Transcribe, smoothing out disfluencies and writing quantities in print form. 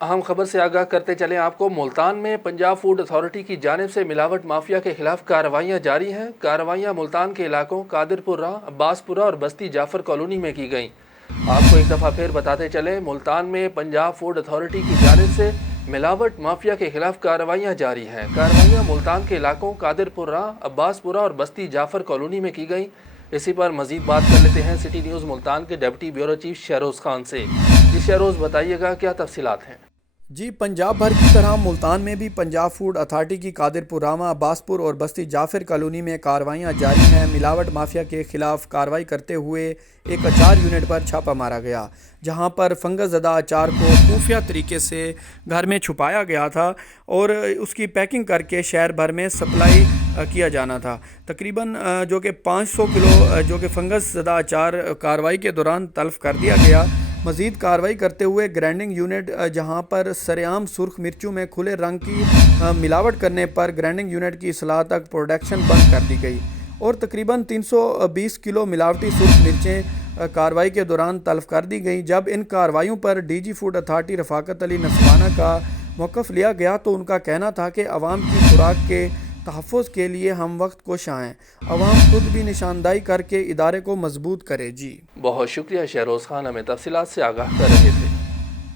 اہم خبر سے آگاہ کرتے چلیں آپ کو۔ ملتان میں پنجاب فوڈ اتھارٹی کی جانب سے ملاوٹ مافیا کے خلاف کارروائیاں جاری ہیں۔ کارروائیاں ملتان کے علاقوں قادر پور راہ، عباس پورہ اور بستی جعفر کالونی میں کی گئیں۔ آپ کو ایک دفعہ پھر بتاتے چلیں، ملتان میں پنجاب فوڈ اتھارٹی کی جانب سے ملاوٹ مافیا کے خلاف کارروائیاں جاری ہیں۔ کارروائیاں ملتان کے علاقوں قادر پور راہ، عباس پورہ اور بستی جعفر کالونی میں کی گئیں۔ اسی پر مزید بات کر لیتے ہیں سٹی نیوز ملتان کے deputy bureau chief Shahroz Khan سے۔ جی شہروز، بتائیے گا کیا تفصیلات ہیں؟ جی، پنجاب بھر کی طرح ملتان میں بھی پنجاب فوڈ اتھارٹی کی قادر پور راما، عباس پور اور بستی جعفر کالونی میں کارروائیاں جاری ہیں۔ ملاوٹ مافیا کے خلاف کارروائی کرتے ہوئے ایک اچار یونٹ پر چھاپہ مارا گیا، جہاں پر فنگس زدہ اچار کو خفیہ طریقے سے گھر میں چھپایا گیا تھا اور اس کی پیکنگ کر کے شہر بھر میں سپلائی کیا جانا تھا۔ تقریباً جو کہ 500 کلو جو کہ فنگس زدہ اچار کارروائی کے دوران تلف کر دیا گیا۔ مزید کارروائی کرتے ہوئے گرائنڈنگ یونٹ جہاں پر سرعام سرخ مرچوں میں کھلے رنگ کی ملاوٹ کرنے پر گرائنڈنگ یونٹ کی اصلاح تک پروڈکشن بند کر دی گئی اور تقریباً 320 کلو ملاوٹی سرخ مرچیں کارروائی کے دوران تلف کر دی گئیں۔ جب ان کارروائیوں پر ڈی جی فوڈ اتھارٹی رفاقت علی نسوانہ کا موقف لیا گیا تو ان کا کہنا تھا کہ عوام کی خوراک کے تحفظ کے لیے ہم وقت کوش ہیں، عوام خود بھی نشاندہی کر کے ادارے کو مضبوط کرے۔ جی بہت شکریہ شہروز خان، ہمیں تفصیلات سے آگاہ کر رہے تھے۔